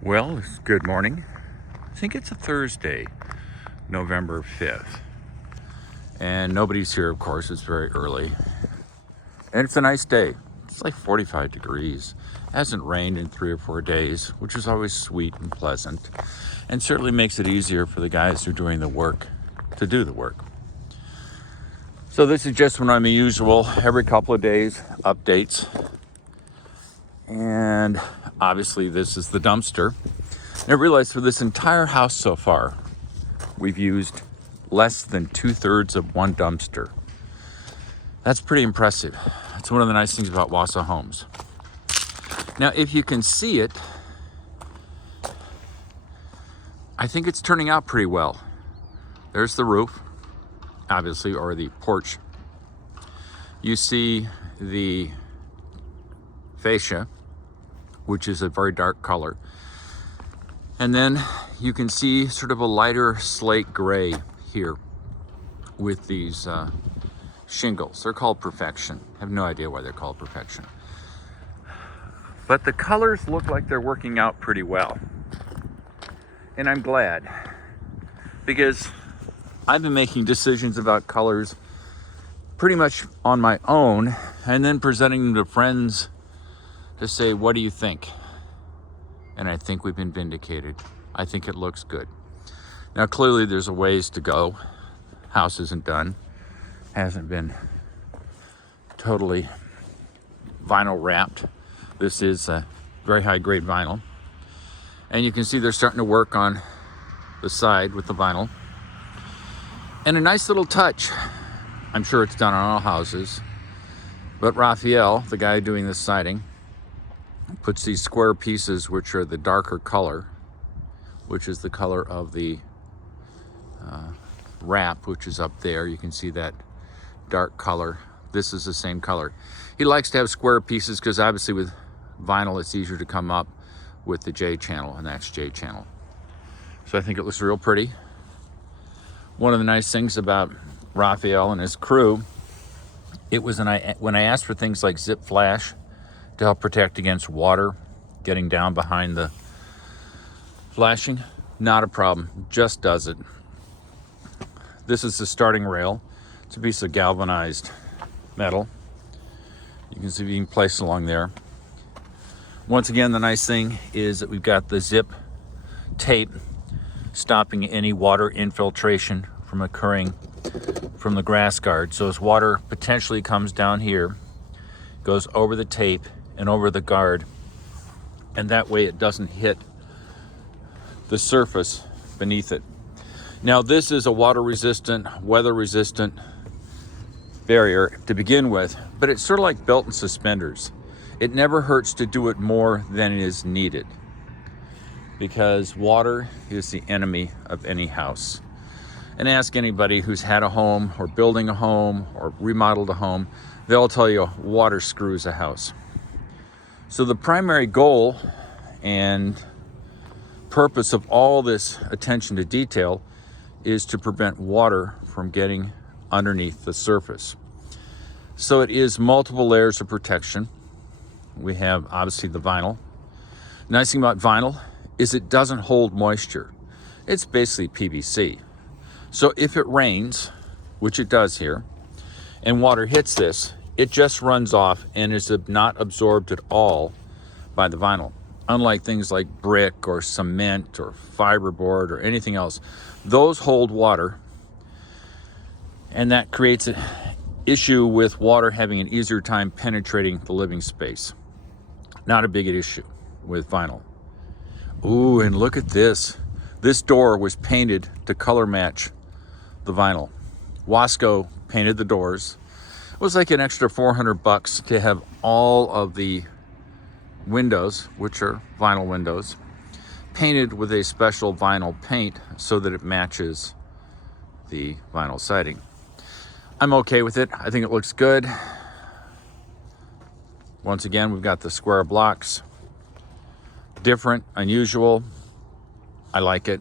Well, it's good morning. I think it's a Thursday, November 5th. And nobody's here, of course. It's very early. And it's a nice day. It's like 45 degrees. It hasn't rained in 3 or 4 days, which is always sweet and pleasant. And certainly makes it easier for the guys who are doing the work to do the work. So this is just when I'm usual, every couple of days, updates. And obviously this is the dumpster. And I realized for this entire house so far, we've used less than 2/3 of one dumpster. That's pretty impressive. That's one of the nice things about Wausau Homes. Now, if you can see it, I think it's turning out pretty well. There's the roof, obviously, or the porch. You see the fascia, which is a very dark color. And then you can see sort of a lighter slate gray here with these shingles. They're called Perfection. I have no idea why they're called Perfection. But the colors look like they're working out pretty well. And I'm glad, because I've been making decisions about colors pretty much on my own and then presenting them to friends to say, what do you think? And I think we've been vindicated. I think it looks good. Now, clearly there's a ways to go. House isn't done. Hasn't been totally vinyl wrapped. This is a very high grade vinyl. And you can see they're starting to work on the side with the vinyl. And a nice little touch. I'm sure it's done on all houses. But Raphael, the guy doing this siding, puts these square pieces, which are the darker color, which is the color of the wrap, which is up there. You can see that dark color. This is the same color. He likes to have square pieces because obviously with vinyl it's easier to come up with the J channel, and that's J channel. So I think it looks real pretty. One of the nice things about Raphael and his crew, it was when I asked for things like zip flash to help protect against water getting down behind the flashing, not a problem, just does it. This is the starting rail. It's a piece of galvanized metal. You can see being placed along there. Once again, the nice thing is that we've got the zip tape stopping any water infiltration from occurring from the grass guard. So as water potentially comes down here, goes over the tape and over the guard, and that way it doesn't hit the surface beneath it. Now, this is a water resistant, weather resistant barrier to begin with, but it's sort of like belt and suspenders. It never hurts to do it more than is needed, because water is the enemy of any house. And ask anybody who's had a home or building a home or remodeled a home, they'll tell you water screws a house. So the primary goal and purpose of all this attention to detail is to prevent water from getting underneath the surface. So it is multiple layers of protection. We have obviously the vinyl. The nice thing about vinyl is it doesn't hold moisture. It's basically PVC. So if it rains, which it does here, and water hits this, it just runs off and is not absorbed at all by the vinyl. Unlike things like brick or cement or fiberboard or anything else, those hold water, and that creates an issue with water having an easier time penetrating the living space. Not a big issue with vinyl. Ooh, and look at this. This door was painted to color match the vinyl. Wasco painted the doors. It was like an extra $400 to have all of the windows, which are vinyl windows, painted with a special vinyl paint so that it matches the vinyl siding. I'm okay with it. I think it looks good. Once again, we've got the square blocks. Different, unusual. I like it.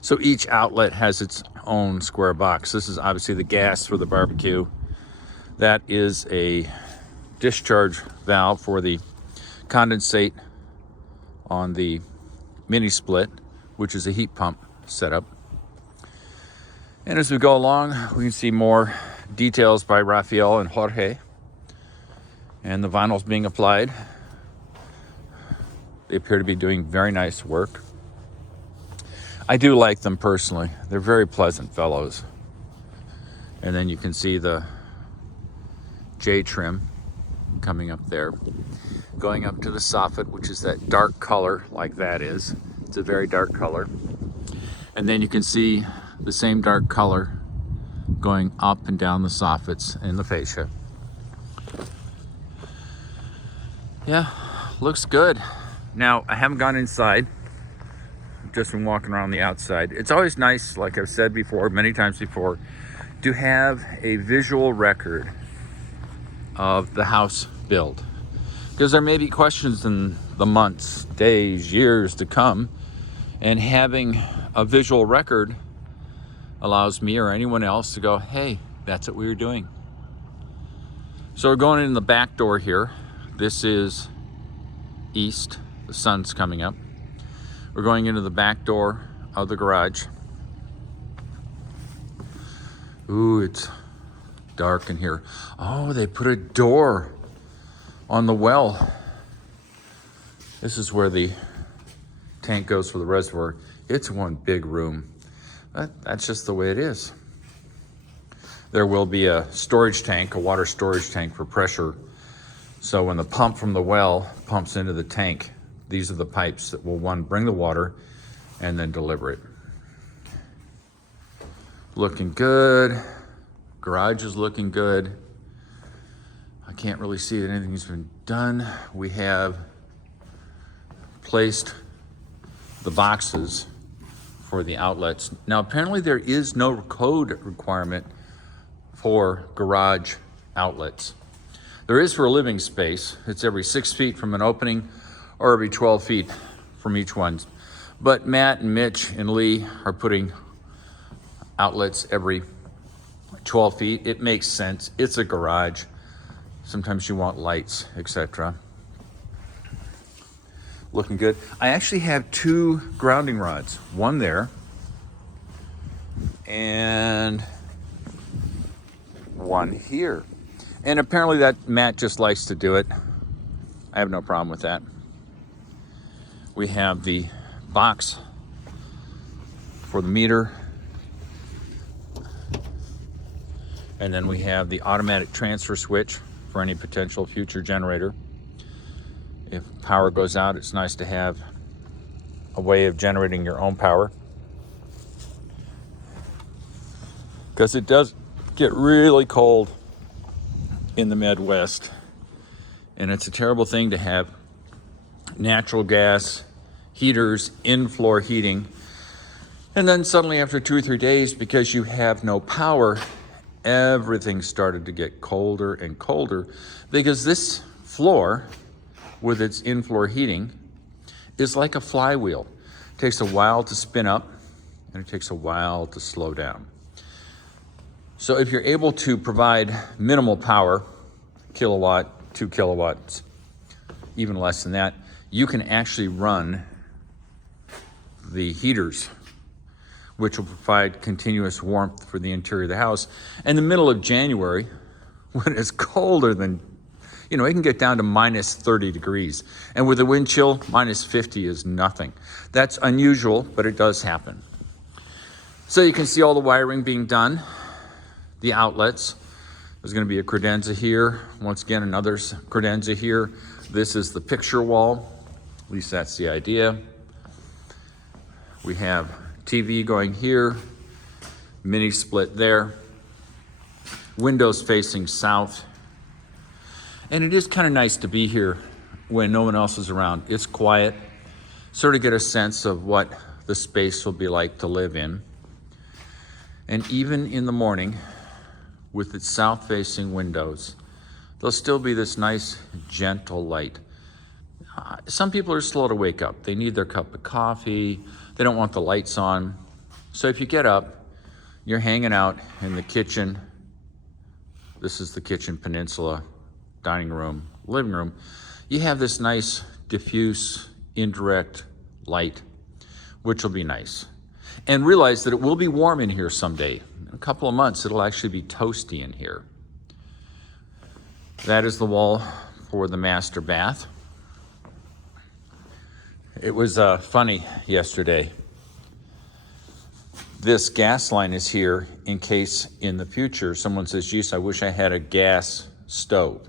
So each outlet has its own square box. This is obviously the gas for the barbecue. That is a discharge valve for the condensate on the mini split, which is a heat pump setup. And as we go along, we can see more details by Rafael and Jorge. And the vinyl's being applied. They appear to be doing very nice work. I do like them personally. They're very pleasant fellows. And then you can see the J trim coming up there. Going up to the soffit, which is that dark color like that is. It's a very dark color. And then you can see the same dark color going up and down the soffits and the fascia. Yeah, looks good. Now, I haven't gone inside. I've just been walking around the outside. It's always nice, like I've said before, many times before, to have a visual record of the house build. Because there may be questions in the months, days, years to come, and having a visual record allows me or anyone else to go, hey, that's what we were doing. So we're going in the back door here. This is east. The sun's coming up. We're going into the back door of the garage. Ooh, it's dark in here. Oh, they put a door on the well. This is where the tank goes for the reservoir. It's one big room. That's just the way it is. There will be a storage tank, a water storage tank for pressure. So when the pump from the well pumps into the tank, these are the pipes that will, one, bring the water and then deliver it. Looking good. Garage is looking good. I can't really see that anything's been done. We have placed the boxes for the outlets. Now, apparently there is no code requirement for garage outlets. There is for a living space. It's every 6 feet from an opening or every 12 feet from each one. But Matt and Mitch and Lee are putting outlets every 12 feet. It makes sense. It's a garage. Sometimes you want lights, etc. Looking good. I actually have 2 grounding rods. One there and one here. And apparently that Matt just likes to do it. I have no problem with that. We have the box for the meter. And then we have the automatic transfer switch for any potential future generator. If power goes out, it's nice to have a way of generating your own power. Because it does get really cold in the Midwest. And it's a terrible thing to have natural gas heaters, in-floor heating. And then suddenly after 2 or 3 days, because you have no power, everything started to get colder and colder, because this floor with its in-floor heating is like a flywheel. It takes a while to spin up and it takes a while to slow down. So if you're able to provide minimal power, kilowatt, 2 kilowatts, even less than that, you can actually run the heaters, which will provide continuous warmth for the interior of the house. In the middle of January, when it's colder than, it can get down to minus 30 degrees. And with a wind chill, minus 50 is nothing. That's unusual, but it does happen. So you can see all the wiring being done. The outlets. There's going to be a credenza here. Once again, another credenza here. This is the picture wall. At least that's the idea. We have TV going here. Mini split there. Windows facing south. And it is kind of nice to be here when no one else is around. It's quiet. Sort of get a sense of what the space will be like to live in. And even in the morning, with its south-facing windows, there'll still be this nice, gentle light. Some people are slow to wake up. They need their cup of coffee. They don't want the lights on. So if you get up, you're hanging out in the kitchen. This is the kitchen peninsula, dining room, living room. You have this nice, diffuse, indirect light, which will be nice. And realize that it will be warm in here someday. In a couple of months, it'll actually be toasty in here. That is the wall for the master bath. It was funny yesterday. This gas line is here in case in the future someone says, geez, I wish I had a gas stove.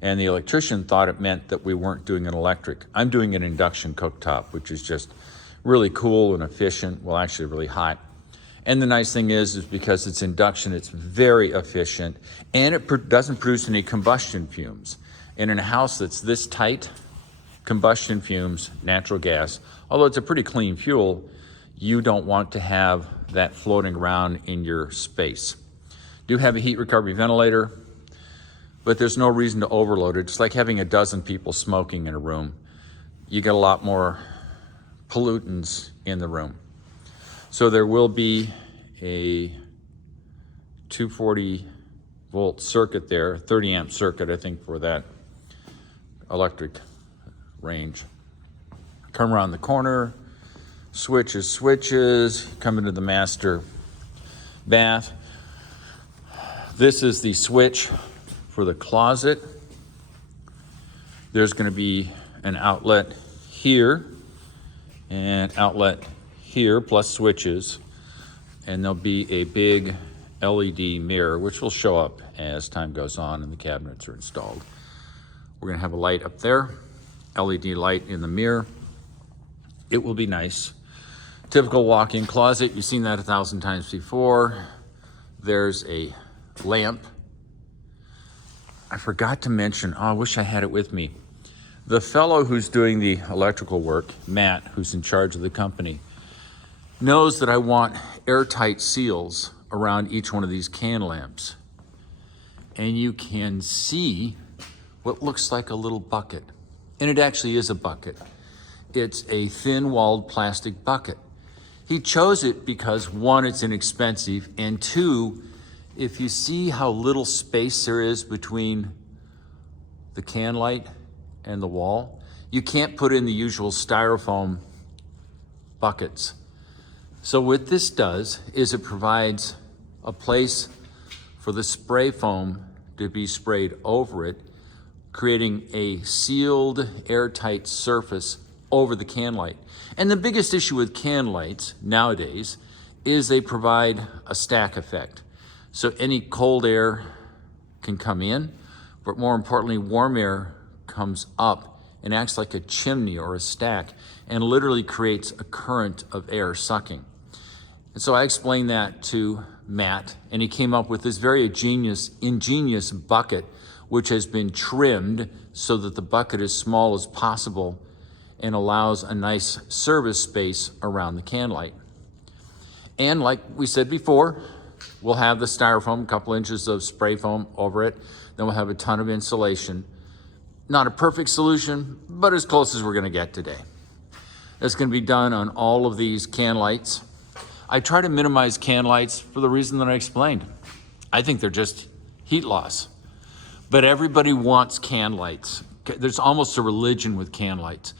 And the electrician thought it meant that we weren't doing an electric. I'm doing an induction cooktop, which is just really cool and efficient. Well, actually really hot. And the nice thing is because it's induction, it's very efficient, and it doesn't produce any combustion fumes. And in a house that's this tight, combustion fumes, natural gas, although it's a pretty clean fuel, you don't want to have that floating around in your space. Do have a heat recovery ventilator, but there's no reason to overload it. It's like having a dozen people smoking in a room. You get a lot more pollutants in the room. So there will be a 240 volt circuit there, 30 amp circuit, I think, for that electric range. Come around the corner, switches, come into the master bath. This is the switch for the closet. There's going to be an outlet here and outlet here, plus switches, and there'll be a big LED mirror, which will show up as time goes on and the cabinets are installed. We're going to have a light up there, LED light in the mirror. It will be nice. Typical walk-in closet, you've seen that 1,000 times before. There's a lamp. I forgot to mention, oh, I wish I had it with me. The fellow who's doing the electrical work, Matt, who's in charge of the company, knows that I want airtight seals around each one of these can lamps. And you can see what looks like a little bucket. And it actually is a bucket. It's a thin-walled plastic bucket. He chose it because, one, it's inexpensive, and two, if you see how little space there is between the can light and the wall, you can't put in the usual styrofoam buckets. So what this does is it provides a place for the spray foam to be sprayed over it, creating a sealed, airtight surface over the can light. And the biggest issue with can lights nowadays is they provide a stack effect. So any cold air can come in, but more importantly, warm air comes up and acts like a chimney or a stack and literally creates a current of air sucking. And so I explained that to Matt, and he came up with this very ingenious bucket, which has been trimmed so that the bucket is small as possible and allows a nice service space around the can light. And like we said before, we'll have the styrofoam, a couple inches of spray foam over it. Then we'll have a ton of insulation. Not a perfect solution, but as close as we're gonna get today. That's gonna be done on all of these can lights. I try to minimize can lights for the reason that I explained. I think they're just heat loss. But everybody wants can lights. There's almost a religion with can lights.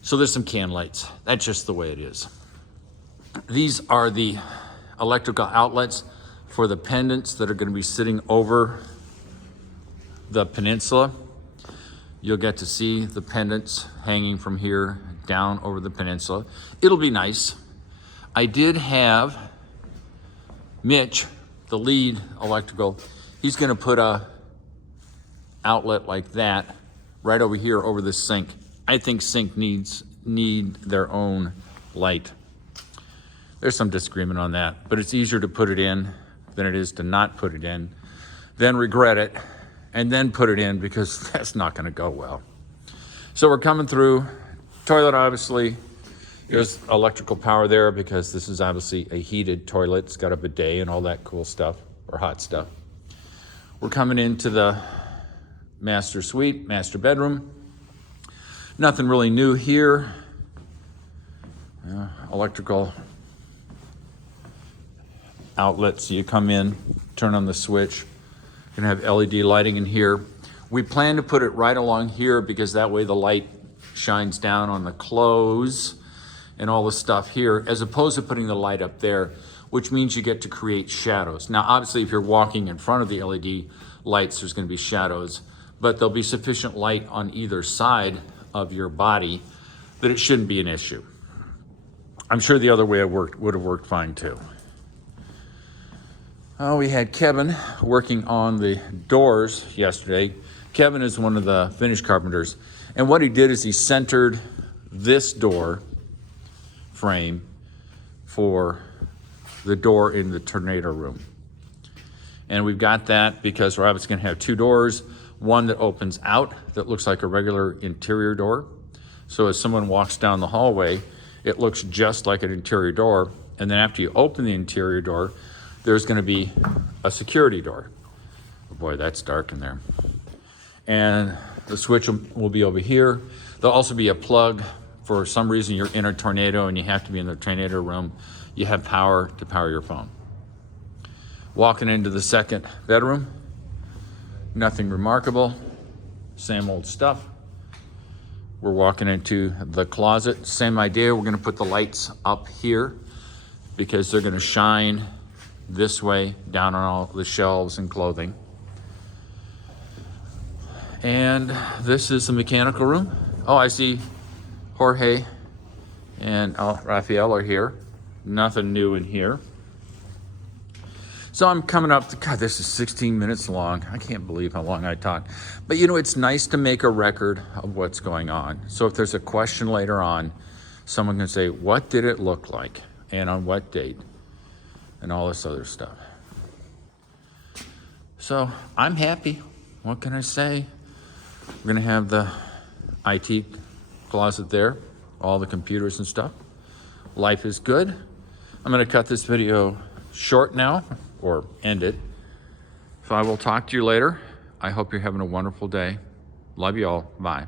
So there's some can lights. That's just the way it is. These are the electrical outlets for the pendants that are going to be sitting over the peninsula. You'll get to see the pendants hanging from here down over the peninsula. It'll be nice. I did have Mitch, the lead electrical, he's going to put a outlet like that right over here over the sink. I think sink need their own light. There's some disagreement on that, but it's easier to put it in than it is to not put it in, then regret it, and then put it in, because that's not gonna go well. So we're coming through. Toilet, obviously, there's electrical power there because this is obviously a heated toilet. It's got a bidet and all that cool stuff, or hot stuff. We're coming into the master suite, master bedroom. Nothing really new here. Electrical outlets. You come in, turn on the switch. You're gonna have LED lighting in here. We plan to put it right along here because that way the light shines down on the clothes and all the stuff here, as opposed to putting the light up there, which means you get to create shadows. Now, obviously, if you're walking in front of the LED lights, there's gonna be shadows, but there'll be sufficient light on either side of your body that it shouldn't be an issue. I'm sure the other way it would have worked fine too. Oh, we had Kevin working on the doors yesterday. Kevin is one of the finish carpenters. And what he did is he centered this door frame for the door in the tornado room. And we've got that because we're obviously gonna have two doors, one that opens out that looks like a regular interior door. So as someone walks down the hallway, it looks just like an interior door. And then after you open the interior door, there's gonna be a security door. Oh boy, that's dark in there. And the switch will be over here. There'll also be a plug. For some reason you're in a tornado and you have to be in the tornado room. You have power to power your phone. Walking into the second bedroom, nothing remarkable, same old stuff. We're walking into the closet, same idea. We're gonna put the lights up here because they're gonna shine this way down on all the shelves and clothing. And this is the mechanical room. Oh, I see Jorge and Raphael are here. Nothing new in here. So I'm coming up to, God, this is 16 minutes long. I can't believe how long I talk. But you know, it's nice to make a record of what's going on. So if there's a question later on, someone can say, what did it look like? And on what date? And all this other stuff. So I'm happy. What can I say? We're gonna have the IT closet there, all the computers and stuff. Life is good. I'm gonna cut this video short now, or end it. So I will talk to you later. I hope you're having a wonderful day. Love you all. Bye.